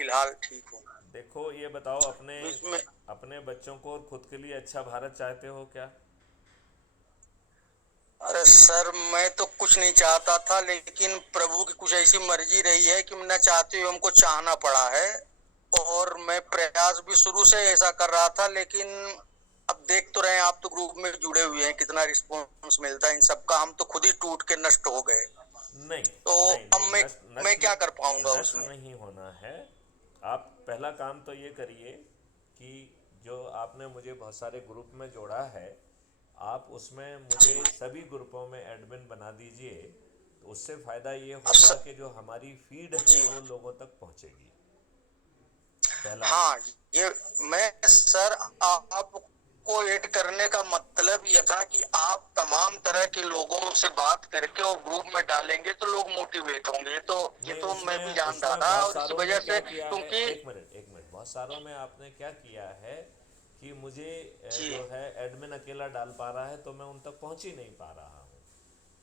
फिलहाल ठीक हूँ। देखो ये बताओ, अपने बीच में अपने बच्चों को और खुद के लिए अच्छा भारत चाहते हो क्या? अरे सर, मैं तो कुछ नहीं चाहता था, लेकिन प्रभु की कुछ ऐसी मर्जी रही है कि न चाहते हुए हमको चाहना पड़ा है। और मैं प्रयास भी शुरू से ऐसा कर रहा था, लेकिन अब देख तो रहे हैं, आप तो ग्रुप में जुड़े हुए हैं, कितना रिस्पॉन्स मिलता है इन सबका। हम तो खुद ही टूट के नष्ट हो गए। नहीं, तो नहीं, अब नहीं, नष्ट मैं नष्ट क्या कर पाऊंगा नष्ट उसमें। नहीं होना है। आप पहला काम तो ये करिए कि जो आपने मुझे बहुत सारे ग्रुप में जोड़ा है, आप उसमें जी। मुझे सभी ग्रुपों में एडमिन बना दीजिए। तो उससे फ़ायदा ये अब होगा कि जो हमारी फीड है जी। वो लोगों तक पहुंचेगी। पहला। हाँ, ये मैं सर, आपको ऐड करने का मतलब ये था कि आप तमाम तरह के लोगों से बात करके और ग्रुप में डालेंगे तो लोग मोटिवेट होंगे। ये नहीं, तो मैं भी उसमें जान रहा उसमें था, बहुत और इसी सारों में वजह क्या से किया है, क्योंकि एक मिनट, एक मिनट, बहुत सारों में आपने क्या किया है कि मुझे जी। जो है एडमिन अकेला डाल पा रहा है तो मैं उन तक पहुंच ही नहीं पा रहा हूँ।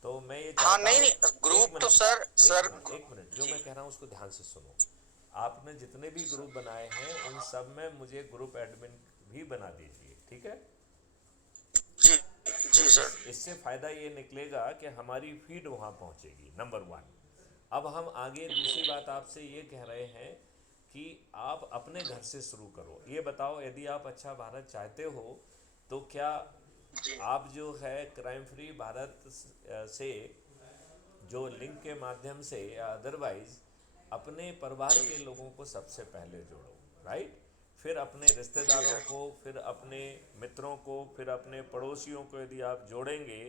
तो मैं ये हाँ, चाहता नहीं हूँ। नहीं, एक ग्रुप तो सर मिनट, एक सर मिनट, एक मिनट, जो जी। मैं कह रहा हूँ उसको ध्यान से सुनो। आपने जितने भी ग्रुप बनाए हैं उन सब में मुझे ग्रुप एडमिन भी बना दीजिए, ठीक है? जी। तो जी सर। इससे फ़ायदा ये निकलेगा कि हमारी फीड वहाँ पहुँचेगी, नंबर वन। अब हम आगे दूसरी बात आपसे ये कह रहे हैं कि आप अपने घर से शुरू करो। ये बताओ, यदि आप अच्छा भारत चाहते हो तो क्या जी। आप जो है क्राइम फ्री भारत से जो लिंक के माध्यम से या अदरवाइज अपने परिवार जी। के लोगों को सबसे पहले जोड़ो, राइट? फिर अपने जी रिश्तेदारों सर। को, फिर अपने मित्रों को, फिर अपने पड़ोसियों को यदि आप जोड़ेंगे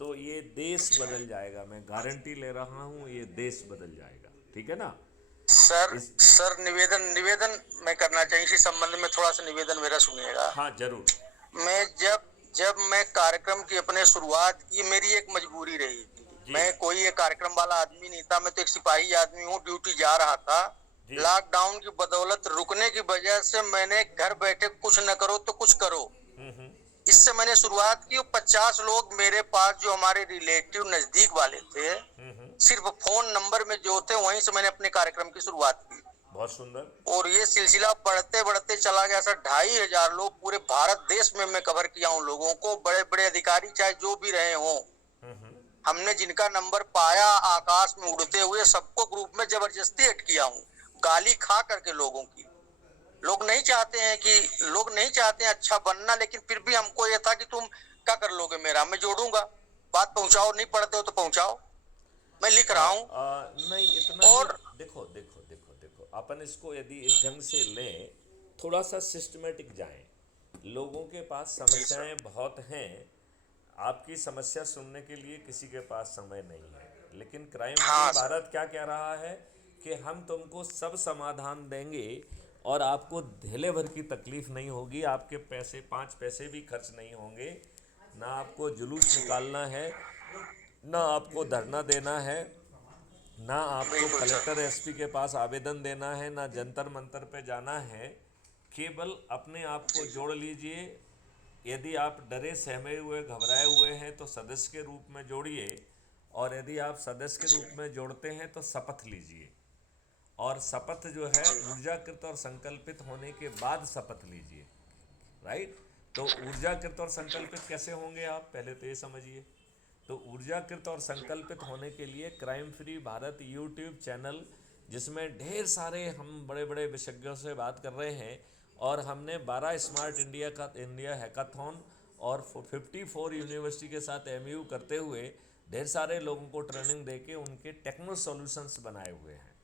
तो ये देश जी बदल जाएगा। मैं गारंटी ले रहा हूँ, ये देश बदल जाएगा, ठीक है ना? सर। इस सर, निवेदन निवेदन मैं करना चाहिए इसी संबंध में, थोड़ा सा निवेदन मेरा सुनिएगा। हाँ, जरूर। मैं जब जब मैं कार्यक्रम की अपने शुरुआत की, मेरी एक मजबूरी रही। जी, मैं कोई एक कार्यक्रम वाला आदमी नहीं था, मैं तो एक सिपाही आदमी हूँ, ड्यूटी जा रहा था। जी। लॉकडाउन की बदौलत रुकने की वजह से मैंने घर बैठे कुछ न करो तो कुछ करो, इससे मैंने शुरुआत की। 50 लोग मेरे पास जो हमारे रिलेटिव नजदीक वाले थे, सिर्फ फोन नंबर में जो थे, वहीं से मैंने अपने कार्यक्रम की शुरुआत की। बहुत सुंदर। और ये सिलसिला बढ़ते बढ़ते चला गया सर। 2500 लोग पूरे भारत देश में मैं कवर किया हूँ लोगों को, बड़े बड़े अधिकारी चाहे जो भी रहे हों। हमने जिनका नंबर पाया आकाश में उड़ते हुए, सबको ग्रुप में जबरदस्ती ऐड किया हूँ, गाली खा करके लोगों की। लोग नहीं चाहते हैं अच्छा बनना, लेकिन फिर भी हमको ये था कि तुम क्या कर लोगे मेरा, मैं जोड़ूंगा। बात पहुंचाओ, नहीं पढ़ते हो तो पहुंचाओ, मैं लिख रहा हूँ। नहीं, इतना ही। और देखो, देखो, देखो, देखो, अपन इसको यदि इस ढंग से लें, थोड़ा सा सिस्टमेटिक जाएं। लोगों के पास जी सर। समस्याएं बहुत हैं। आपकी समस्या सुनने के लिए किसी के पास समय नहीं है। लेकिन क्राइम फ्री हाँ सर। भारत क्या कह रहा है कि हम तुमको सब समाधान देंगे और आपको धेले भर की तकलीफ नहीं होगी। आपके पैसे 5 पैसे भी खर्च नहीं होंगे। ना आपको जुलूस जी। निकालना है, ना आपको धरना देना है, ना आपको बिल्कुल सर। कलेक्टर एसपी के पास आवेदन देना है, ना जंतर मंतर पे जाना है। केवल अपने आप को जी। जोड़ लीजिए। यदि आप डरे सहमे हुए घबराए हुए हैं तो सदस्य के रूप में जोड़िए। और यदि आप सदस्य के जी। रूप में जोड़ते हैं तो शपथ लीजिए। और शपथ जो है जी। ऊर्जाकृत और संकल्पित होने के बाद शपथ लीजिए, राइट? तो ऊर्जाकृत और जी। संकल्पित कैसे होंगे आप पहले तो ये समझिए। तो ऊर्जाकृत और जी। संकल्पित होने के लिए crime free Bharat YouTube channel, जिसमें ढेर सारे हम बड़े बड़े विशेषज्ञों से बात कर रहे हैं। और हमने 12 स्मार्ट इंडिया हैकाथॉन और 54 यूनिवर्सिटी के साथ एमयू करते हुए ढेर सारे लोगों को ट्रेनिंग देके उनके टेक्नो सॉल्यूशंस बनाए हुए हैं।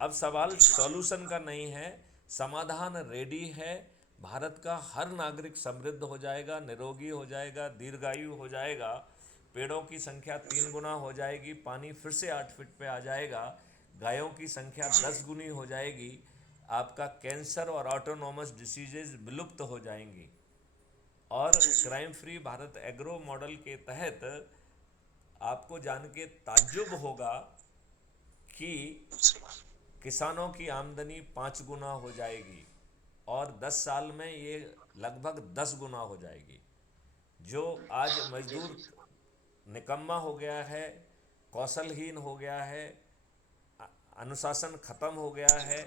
अब सवाल सॉल्यूशन का नहीं है, समाधान रेडी है। भारत का हर नागरिक समृद्ध हो जाएगा, निरोगी हो जाएगा, दीर्घायु हो जाएगा। पेड़ों की संख्या 3 गुना हो जाएगी, पानी फिर से 8 फीट पे आ जाएगा। गायों की संख्या जी। 10 गुनी हो जाएगी। आपका कैंसर और ऑटोनोमस डिसीजेज विलुप्त हो जाएंगी। और जी। जी। Crime free Bharat agro model के तहत आपको जान के ताज्जुब होगा कि किसानों की आमदनी 5 गुना हो जाएगी। और 10 साल में ये लगभग 10 गुना हो जाएगी। जो आज जी। मजदूर निकम्मा हो गया है, कौशलहीन हो गया है, अनुशासन खत्म हो गया है,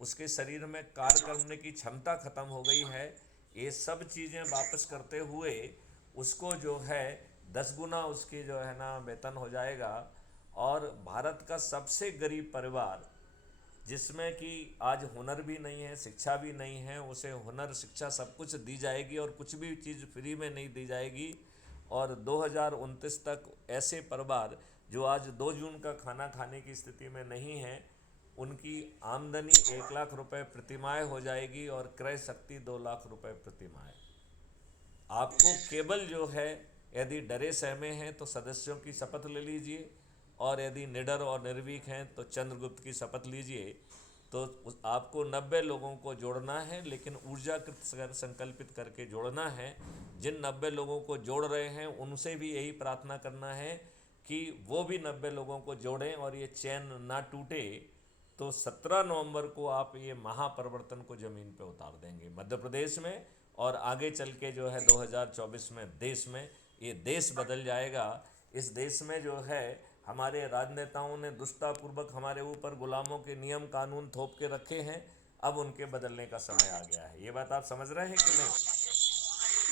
उसके शरीर में कार्य करने की क्षमता खत्म हो गई है। ये सब चीज़ें वापस करते हुए उसको जो है 10 गुना उसकी जो है ना वेतन हो जाएगा। और भारत का सबसे गरीब परिवार जिसमें कि आज हुनर भी नहीं है, शिक्षा भी नहीं है, उसे हुनर शिक्षा सब कुछ दी जाएगी और कुछ भी चीज़ फ्री में नहीं दी जाएगी। और 2029 तक ऐसे परिवार जो आज 2 जून का खाना खाने की स्थिति में नहीं है, उनकी आमदनी 1 लाख रुपए प्रतिमाह हो जाएगी और क्रय शक्ति 2 लाख रुपए प्रतिमाह। आपको केवल जो है, यदि डरे सहमे हैं तो सदस्यों की शपथ ले लीजिए, और यदि निडर और निर्भीक हैं तो चंद्रगुप्त की शपथ लीजिए। तो आपको 90 लोगों को जोड़ना है, लेकिन ऊर्जाकृत संकल्पित करके जोड़ना है। जिन 90 लोगों को जोड़ रहे हैं उनसे भी यही प्रार्थना करना है कि वो भी 90 लोगों को जोड़ें और ये चैन ना टूटे। तो 17 नवंबर को आप ये महापरिवर्तन को ज़मीन पे उतार देंगे मध्य प्रदेश में, और आगे चल के जो है 2024 में देश में ये देश बदल जाएगा। इस देश में जो है हमारे राजनेताओं ने दुष्टतापूर्वक हमारे ऊपर गुलामों के नियम कानून थोप के रखे हैं, अब उनके बदलने का समय आ गया है। ये बात आप समझ रहे हैं कि नहीं?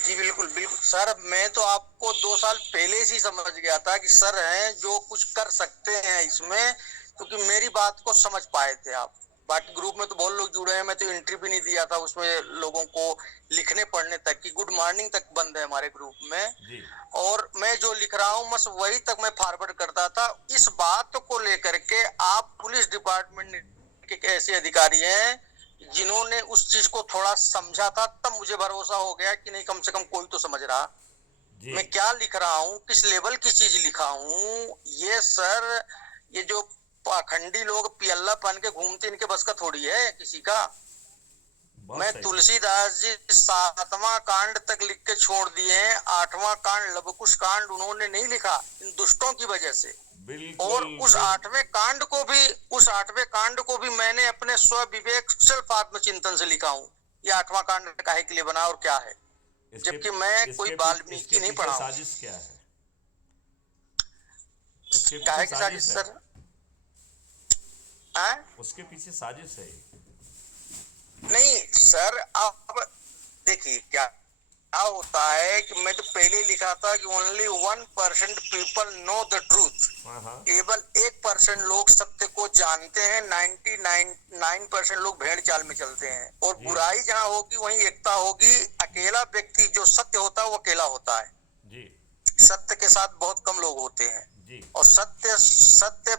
जी बिल्कुल बिल्कुल सर, मैं तो आपको 2 साल पहले से ही समझ गया था कि सर हैं जो कुछ कर सकते हैं इसमें, क्योंकि मेरी बात को समझ पाए थे आप। बाकी ग्रुप में तो बहुत लोग जुड़े हैं, मैं तो एंट्री भी नहीं दिया था उसमें, लोगों को लिखने पढ़ने तक की, गुड मॉर्निंग तक बंद है हमारे ग्रुप में जी। और मैं जो लिख रहा हूँ बस वही तक मैं फॉरवर्ड करता था। इस बात को लेकर के आप पुलिस डिपार्टमेंट के ऐसे अधिकारी हैं जिन्होंने उस चीज को थोड़ा समझा था, तब मुझे भरोसा हो गया कि नहीं कम से कम कोई तो समझ रहा जी। मैं क्या लिख रहा हूँ, किस लेवल की चीज लिखा हूँ। ये सर, ये जो पाखंडी लोग पियल्ला पहन के घूमते, इनके बस का थोड़ी है किसी का। मैं तुलसीदास जी 7वां कांड तक लिख के छोड़ दिए हैं, 8वां कांड लवकुश कांड उन्होंने नहीं लिखा इन दुष्टों की वजह से। और उस 8वें कांड को भी मैंने अपने स्व विवेक सेल्फ आत्मचिंतन से लिखा हूँ। ये 8वां कांड काहे के लिए बना और क्या है, जबकि मैं कोई वाल्मीकि नहीं पढ़ा। साजिश क्या है? काहे की साजिश सर? उसके पीछे साजिश है नहीं सर, अब देखिए क्या होता है कि मैं तो पहले लिखा था कि only 1% people know the truth. केवल 1% लोग सत्य को जानते हैं, 99% लोग भेड़ चाल में चलते हैं। और बुराई जहाँ होगी वहीं एकता होगी। अकेला व्यक्ति जो सत्य होता है वो अकेला होता है जी। सत्य के साथ बहुत कम लोग होते हैं जी। और सत्य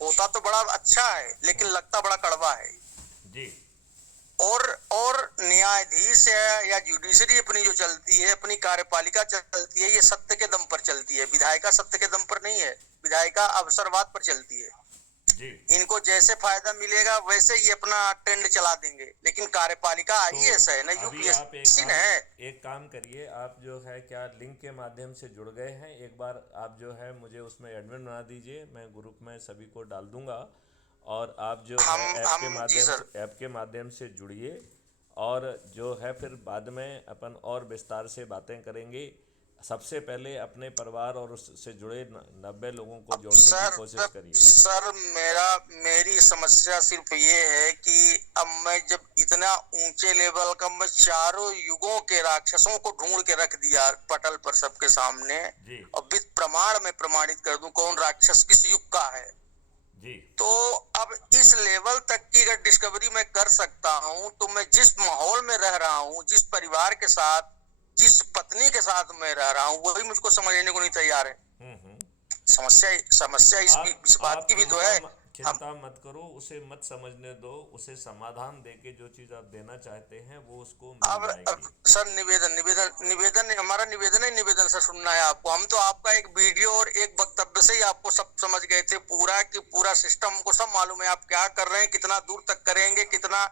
होता तो बड़ा अच्छा है, लेकिन लगता बड़ा कड़वा है जी। और न्यायाधीश है या जुडिशरी अपनी जो चलती है, अपनी कार्यपालिका चलती है, ये सत्य के दम पर चलती है। विधायिका सत्य के दम पर नहीं है, विधायिका अवसरवाद पर चलती है जी। इनको जैसे फायदा मिलेगा वैसे ही अपना ट्रेंड चला देंगे, लेकिन कार्यपालिका आईएएस है ना, यूपीएससी है। एक काम करिए, आप जो है क्या लिंक के माध्यम से जुड़ गए हैं, एक बार आप जो है मुझे उसमें एडमिन बना दीजिए, मैं ग्रुप में सभी को डाल दूंगा, और आप जो है ऐप के माध्यम से जुड़िए, और जो है फिर बाद में अपन और विस्तार से बातें करेंगे। सबसे पहले अपने परिवार और उससे जुड़े 90 लोगों को जोड़ने की कोशिश करिए। सर मेरी समस्या सिर्फ ये है कि अब मैं जब इतना ऊंचे लेवल का, मैं चारों युगों के राक्षसों को ढूंढ के रख दिया पटल पर सबके सामने, और विद प्रमाण में प्रमाणित कर दूं कौन राक्षस किस युग का है जी। तो अब इस लेवल तक की अगर डिस्कवरी मैं कर सकता हूं, तो मैं जिस माहौल में रह रहा हूं, जिस परिवार के साथ, जिस पत्नी के साथ मैं रह रहा हूं, वही मुझको समझने को नहीं तैयार है। समस्या इस बात की भी तो है। चिंता मत करो, उसे मत समझने दो, उसे समाधान देके जो चीज आप देना चाहते हैं वो उसको मिल जाएगी। सर निवेदन हमारा निवेदन सर सुनना है आपको। हम तो आपका एक वीडियो और एक वक्तव्य से ही आपको सब समझ गए थे, पूरा की पूरा सिस्टम हमको सब मालूम है, आप क्या कर रहे हैं, कितना दूर तक करेंगे, कितना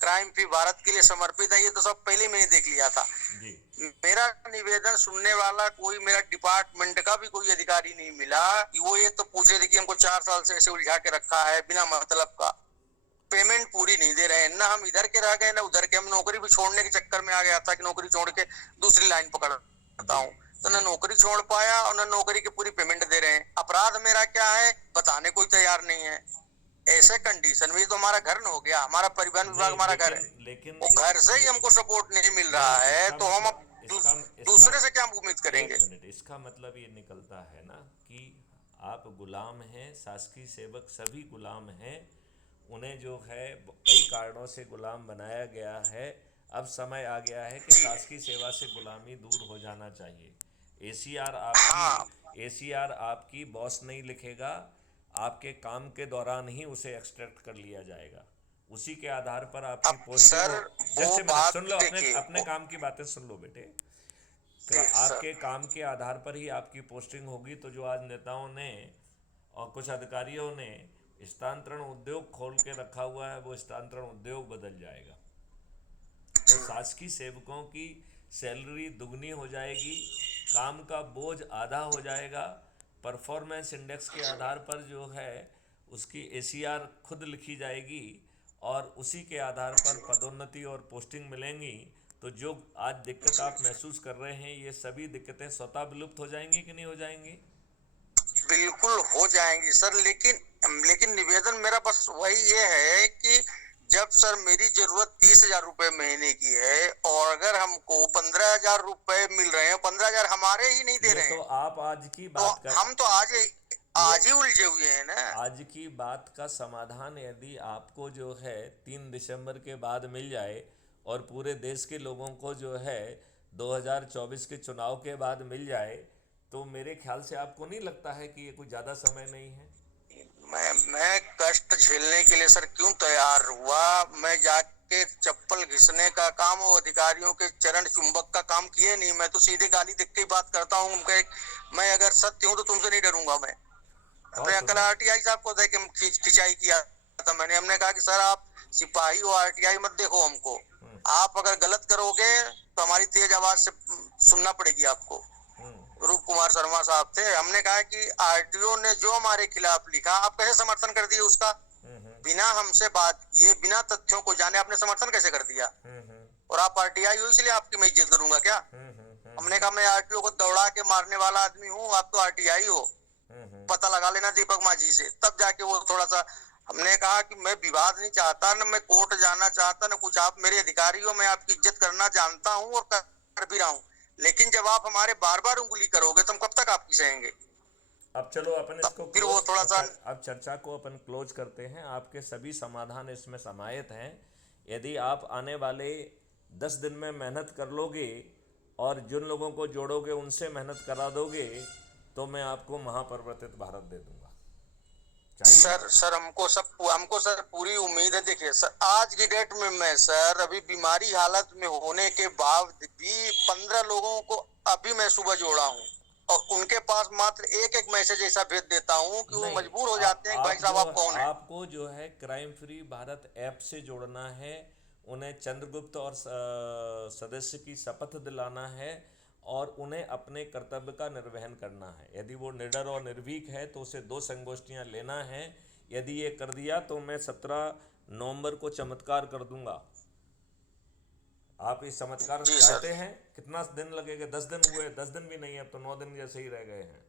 क्राइम फ्री भारत के लिए समर्पित है, ये तो सब पहले मैंने देख लिया था जी। मेरा निवेदन सुनने वाला कोई मेरा डिपार्टमेंट का भी कोई अधिकारी नहीं मिला। वो ये तो पूछे थे कि हमको 4 साल से ऐसे उलझा के रखा है बिना मतलब का, पेमेंट पूरी नहीं दे रहे हैं, ना हम इधर के रह गए ना उधर के। हम नौकरी भी छोड़ने के चक्कर में आ गया था कि नौकरी छोड़ के दूसरी लाइन पकड़ता हूँ, तो ना नौकरी छोड़ पाया और ना नौकरी की पूरी पेमेंट दे रहे हैं। अपराध मेरा क्या है बताने कोई तैयार नहीं है। ऐसे कंडीशन में ये तो हमारा घर न हो गया, हमारा परिवहन विभाग नहीं, हमारा घर है, लेकिन लेकिन वो घर से ही हमको सपोर्ट नहीं मिल रहा नहीं, है, इसका तो हम अब मतलब इसका इसका दूसरे से क्या उम्मीद एक करेंगे। मिनट, इसका मतलब ये निकलता है ना कि आप गुलाम हैं, शासकीय सेवक सभी गुलाम हैं, उन्हें जो है कई कारणों से गुलाम बनाया गया है। अब समय आ गया है कि जी शासकीय सेवा से गुलामी दूर हो जाना चाहिए। हाँ। एसीआर आपकी बॉस नहीं लिखेगा, आपके काम के दौरान ही उसे एक्सट्रैक्ट कर लिया जाएगा, उसी के आधार पर आपकी अब पोस्टिंग सर हो। वो जस्ट ए मिनट, बात सुन लो, अपने देखिए अपने काम की बातें सुन लो बेटे। जी सर। आपके काम के आधार पर ही आपकी पोस्टिंग होगी। तो जो आज नेताओं ने और कुछ अधिकारियों ने स्थानांतरण उद्योग खोल के रखा हुआ है, वो स्थानांतरण उद्योग बदल जाएगा। तो शासकीय सेवकों की सैलरी दुगनी हो जाएगी, काम का बोझ आधा हो जाएगा, परफॉर्मेंस इंडेक्स के आधार पर जो है उसकी एसीआर खुद लिखी जाएगी, और उसी के आधार पर पदोन्नति और पोस्टिंग मिलेंगी। तो जो आज दिक्कत आप महसूस कर रहे हैं, ये सभी दिक्कतें स्वतः विलुप्त हो जाएंगी कि नहीं हो जाएंगी? बिल्कुल हो जाएंगी सर, लेकिन लेकिन निवेदन मेरा बस वही ये है कि जब सर मेरी जरूरत 30,000 रुपए महीने की है और अगर हमको 15,000 रुपए मिल रहे हैं, 15,000 हमारे ही नहीं दे ये रहे तो हैं, आप आज की तो बात कर हम तो ये आज ही उलझे हुए हैं ना। आज की बात का समाधान यदि आपको जो है 3 दिसंबर के बाद मिल जाए, और पूरे देश के लोगों को जो है 2024 के चुनाव के बाद मिल जाए, तो मेरे ख्याल से आपको नहीं लगता है कि ये कोई ज़्यादा समय नहीं है? मैं कष्ट झेलने के लिए सर क्यों तैयार हुआ। मैं जाके चप्पल घिसने का काम, वो अधिकारियों के चरण चुंबक का काम किए नहीं। मैं तो सीधे गाली देख के ही बात करता हूँ। मैं अगर सत्य हूँ तो तुमसे नहीं डरूंगा मैं। अपने बहुत अंकल सुंदर। आरटीआई साहब को देख के खिंचाई किया था मैंने। हमने कहा कि सर आप सिपाही हो, आरटीआई मत देखो हमको, हम्म। आप अगर गलत करोगे तो हमारी तेज आवाज से सुनना पड़ेगी आपको। हम्म। रूप कुमार शर्मा साहब थे। हमने कहा कि आरटीओ ने जो हमारे खिलाफ लिखा, आप कैसे समर्थन कर दिए उसका? हम्म। बिना हमसे बात किए, बिना तथ्यों को जाने आपने समर्थन कैसे कर दिया? हम्म। और आप आरटीआई हो इसलिए आपकी मैं इज्जत करूंगा क्या? हम्म। हमने कहा मैं आरटीओ को दौड़ा के मारने वाला आदमी हूँ, आप तो आरटीआई हो, हम्म। पता लगा लेना दीपक माझी से। तब जाके वो थोड़ा सा, हमने कहा कि मैं विवाद नहीं चाहता, न मैं कोर्ट जाना चाहता, न कुछ। आप मेरे अधिकारी हो, मैं आपकी इज्जत करना जानता हूँ और कर भी रहा हूँ, लेकिन जब आप हमारे बार बार उंगली करोगे तो हम कब तक आपकी सहेंगे? अब चलो अपन तब इसको फिर वो थोड़ा सा। अब चर्चा को अपन क्लोज करते हैं। आपके सभी समाधान इसमें समाहित हैं। यदि आप आने वाले 10 दिन में मेहनत कर लोगे और जिन लोगों को जोड़ोगे उनसे मेहनत करा दोगे, तो मैं आपको महापरिवर्तित भारत दे दूंगा। चाहिए? सर हमको सर पूरी उम्मीद है। देखिए सर, आज की डेट में मैं सर अभी बीमारी हालत में होने के बावजूद भी 15 लोगों को अभी मैं सुबह जोड़ा हूँ, और उनके पास मात्र एक एक मैसेज ऐसा भेज देता हूँ कि वो नहीं, मजबूर हो जाते हैं कि भाई साहब आप कौन है। आपको जो है क्राइम फ्री भारत ऐप से जोड़ना है, उन्हें चंद्रगुप्त और सदस्य की शपथ दिलाना है, और उन्हें अपने कर्तव्य का निर्वहन करना है। यदि वो निडर और निर्भीक है तो उसे 2 संगोष्ठियां लेना है। यदि ये कर दिया तो मैं 17 नवंबर को चमत्कार कर दूंगा। आप इस चमत्कार जी सर। चाहते हैं? कितना दिन लगेगा? 10 दिन हुए, 10 दिन भी नहीं, अब तो 9 दिन जैसे ही रह गए हैं।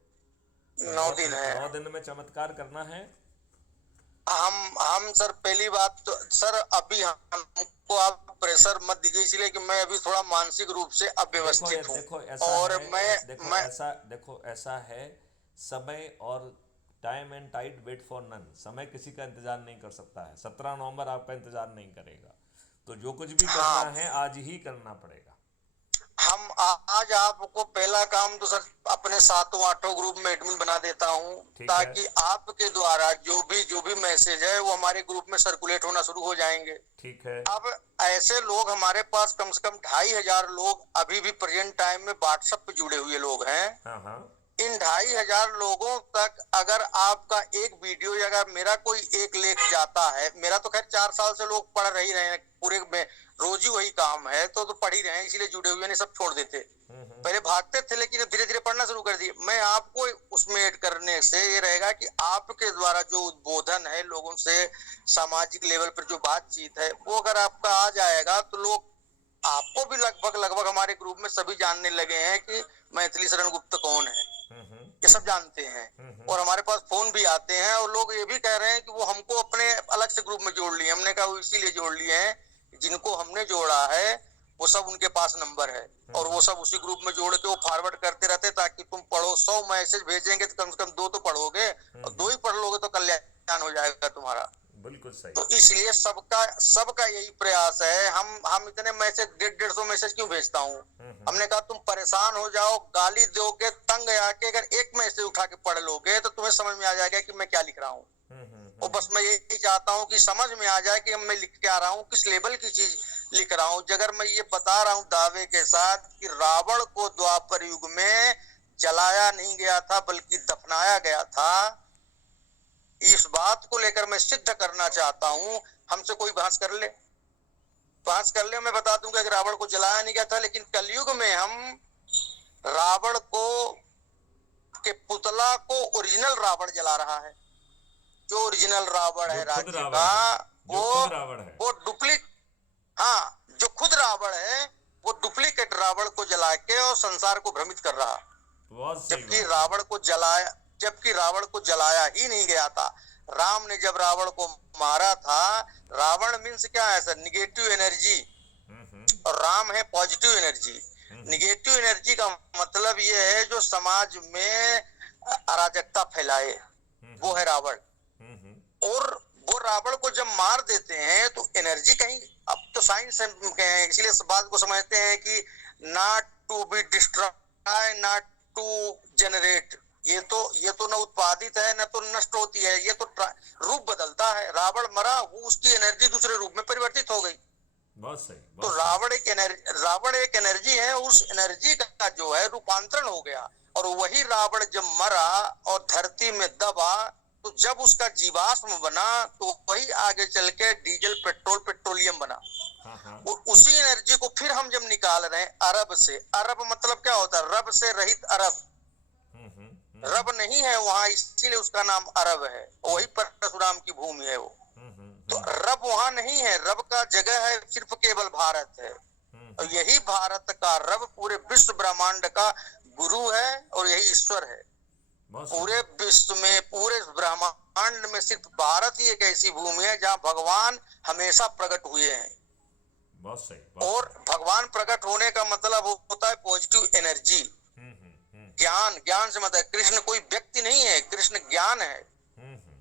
तो 9 दिन है। 9 दिन में चमत्कार करना है। हम सर पहली बात तो सर अभी हमको आप प्रेशर मत दीजिए, इसलिए कि मैं अभी थोड़ा मानसिक रूप से अव्यवस्थित हूँ। देखो ऐसा और है, मैं देखो ऐसा है, समय और time and tide wait for none. समय किसी का इंतजार नहीं कर सकता है। 17 नवंबर आपका इंतजार नहीं करेगा। तो जो कुछ भी करना हाँ, है आज ही करना पड़ेगा। आज आपको पहला काम तो सर अपने 7-8 ग्रुप में एडमिन बना देता हूँ, ठीक है। ताकि आपके द्वारा जो भी मैसेज है वो हमारे ग्रुप में सर्कुलेट होना शुरू हो जाएंगे। ठीक है। अब ऐसे लोग हमारे पास कम से कम 2,500 लोग अभी भी प्रेजेंट टाइम में व्हाट्सएप पे जुड़े हुए लोग हैं। हाँ हाँ। इन 2,500 लोगों तक अगर आपका एक वीडियो या अगर मेरा कोई एक लेख जाता है, मेरा तो खैर 4 साल से लोग पढ़ ही रहे हैं, पूरे में रोज ही वही काम है, तो पढ़ ही रहे हैं, इसीलिए जुड़े हुए नहीं, सब छोड़ देते। पहले भागते थे लेकिन धीरे धीरे पढ़ना शुरू कर दिए। मैं आपको उसमें ऐड करने से ये रहेगा कि आपके द्वारा जो उद्बोधन है, लोगों से सामाजिक लेवल पर जो बातचीत है, वो अगर आपका आ जाएगा तो लोग आपको भी लगभग हमारे ग्रुप में सभी जानने लगे हैं कि मैथिली शरण गुप्त कौन है। ये सब जानते हैं। और हमारे पास फोन भी आते हैं और लोग ये भी कह रहे हैं कि वो हमको अपने अलग से ग्रुप में जोड़ लिए। हमने कहा वो इसीलिए जोड़ लिए हैं, जिनको हमने जोड़ा है वो सब उनके पास नंबर है और वो सब उसी ग्रुप में जोड़ के वो फॉरवर्ड करते रहते, ताकि तुम पढ़ो। 100 मैसेज भेजेंगे तो कम से कम 2 तो पढ़ोगे, और 2 ही पढ़ लोगे तो कल्याण हो जाएगा तुम्हारा। बिल्कुल सही। तो इसलिए सबका यही प्रयास है। हम इतने मैसेज 150 मैसेज क्यों भेजता हूँ। हमने कहा तुम परेशान हो जाओ, गाली दोगे, तंग आके अगर एक मैसेज उठा के पढ़ लोगे तो तुम्हें समझ में आ जाएगा कि मैं क्या लिख रहा हूँ। और बस मैं यही चाहता हूँ कि समझ में आ जाए कि मैं लिख के आ रहा हूँ, किस लेवल की चीज लिख रहा हूँ। अगर मैं ये बता रहा हूँ दावे के साथ कि रावण को द्वापर युग में जलाया नहीं गया था बल्कि दफनाया गया था, इस बात को लेकर मैं सिद्ध करना चाहता हूं। हमसे कोई बहस कर ले, मैं बता दूंगा कि रावण को जलाया नहीं गया था, लेकिन कलयुग में हम रावण को के पुतला को ओरिजिनल रावण जला रहा है। जो ओरिजिनल रावण है राज्य का, वो डुप्लीकेट, हाँ, जो खुद रावण है वो डुप्लीकेट रावण को जला के और संसार को भ्रमित कर रहा। जबकि रावण को जलाया ही नहीं गया था। राम ने जब रावण को मारा था, रावण मीन्स क्या है सर, निगेटिव एनर्जी, और राम है पॉजिटिव एनर्जी। निगेटिव एनर्जी का मतलब ये है जो समाज में अराजकता फैलाए, वो है रावण। और वो रावण को जब मार देते हैं तो एनर्जी कहीं, अब तो साइंस है इसलिए इस बात को समझते हैं कि not to be destroy, not to generate. ये तो न उत्पादित है न तो नष्ट होती है, ये तो रूप बदलता है। रावण मरा, वो उसकी एनर्जी दूसरे रूप में परिवर्तित हो गई। बहुत सही। तो रावण एक एनर्जी है, उस एनर्जी का जो है रूपांतरण हो गया। और वही रावण जब मरा और धरती में दबा तो जब उसका जीवाश्म बना तो वही आगे चल के डीजल, पेट्रोल, पेट्रोलियम बना। और उसी एनर्जी को फिर हम जब निकाल रहे हैं अरब से, अरब मतलब क्या होता है, रब से रहित अरब, रब नहीं है वहां, इसीलिए उसका नाम अरब है। वही परशुराम की भूमि है वो। तो रब वहां नहीं है, रब का जगह है सिर्फ केवल भारत है। और यही भारत का रब पूरे विश्व ब्रह्मांड का गुरु है और यही ईश्वर है। पूरे विश्व में, पूरे ब्रह्मांड में सिर्फ भारत ही एक ऐसी भूमि है जहाँ भगवान हमेशा प्रकट हुए हैं। बहुत सही। और भगवान प्रकट होने का मतलब होता है पॉजिटिव एनर्जी, ज्ञान से मतलब कृष्ण कोई व्यक्ति नहीं है, कृष्ण ज्ञान है।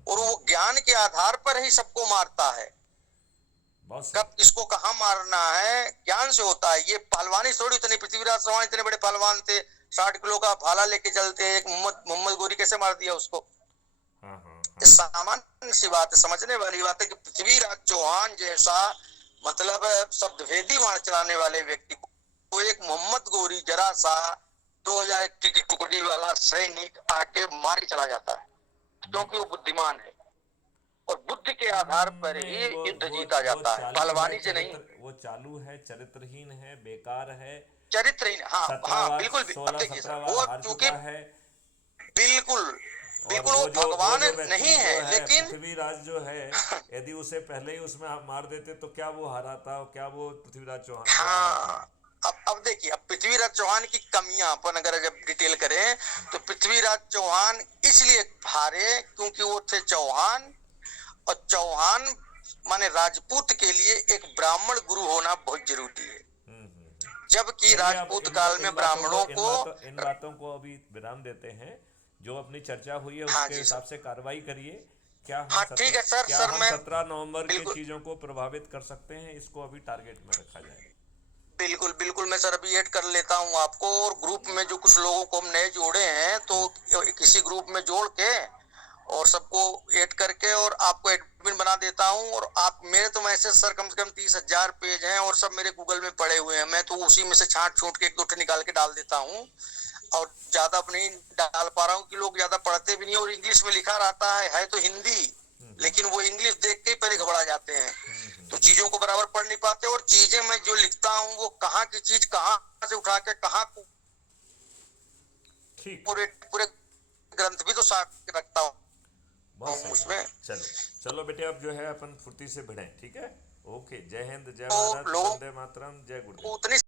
और वो ज्ञान के आधार पर ही सबको मारता है। कब किसको कहाँ मारना है ज्ञान से होता है। ये पहलवानी थोड़ी, इतने पृथ्वीराज चौहान इतने बड़े पहलवान थे, 60 किलो का भाला लेके चलते, एक मोहम्मद गोरी कैसे मार दिया उसको। सामान्य सी बात है, समझने वाली बात है कि पृथ्वीराज चौहान जैसा मतलब शब्दभेदी मार चलाने वाले व्यक्ति को एक मोहम्मद गोरी जरा सा 2000 की टुकड़ी वाला सैनिक आके मार के चला जाता है, क्योंकि वो बुद्धिमान है। और बुद्धि के आधार पर ही युद्ध जीता जाता है, पहलवानी से नहीं। वो चालू है, चरित्रहीन है, बेकार है, चरित्रहीन। हाँ बिल्कुल। अब देखिए सर, वो चूंकि बिल्कुल वो भगवान नहीं है, लेकिन पृथ्वीराज जो है यदि उसे पहले ही उसमें आप मार देते तो क्या वो हारा था, क्या वो पृथ्वीराज चौहान। हाँ, अब देखिए, अब पृथ्वीराज चौहान की कमियां अपन अगर जब डिटेल करें तो पृथ्वीराज चौहान इसलिए हारे क्योंकि वो थे चौहान, और चौहान माने राजपूत के लिए एक ब्राह्मण गुरु होना बहुत जरूरी है। जबकि राजपूत काल में ब्राह्मणों को, इन बातों को अभी विराम देते हैं। जो अपनी चर्चा हुई है उसके हिसाब से कार्रवाई करिए। क्या हम ठीक है सर। क्या हम 17 नवंबर की चीजों को प्रभावित कर सकते हैं, इसको अभी टारगेट में रखा जाए। बिल्कुल मैं सर अभी ऐड कर लेता हूँ आपको। और ग्रुप में जो कुछ लोगों को हम नए जोड़े हैं तो किसी ग्रुप में जोड़ के और सबको ऐड करके और आपको एडमिन बना देता हूँ। और आप मेरे तो मैसेज सर कम से कम 30,000 पेज हैं और सब मेरे गूगल में पड़े हुए हैं। मैं तो उसी में से छांट छूट के एक दो निकाल के डाल देता हूँ, और ज्यादा नहीं डाल पा रहा हूँ कि लोग ज्यादा पढ़ते भी नहीं। और इंग्लिश में लिखा रहता है तो हिंदी, लेकिन वो इंग्लिश देख के पहले घबरा जाते हैं, तो चीजों को बराबर पढ़ नहीं पाते। और चीजें मैं जो लिखता हूँ वो कहाँ की चीज कहाँ से उठा के कहाँ पूरे ग्रंथ भी तो साथ रखता हूँ उसमें। चलो बेटे, अब जो है अपन फुर्ती से बढ़े, ठीक है। ओके, जय हिंद, जय भारत, वंदे मातरम, जय गुरुदेव।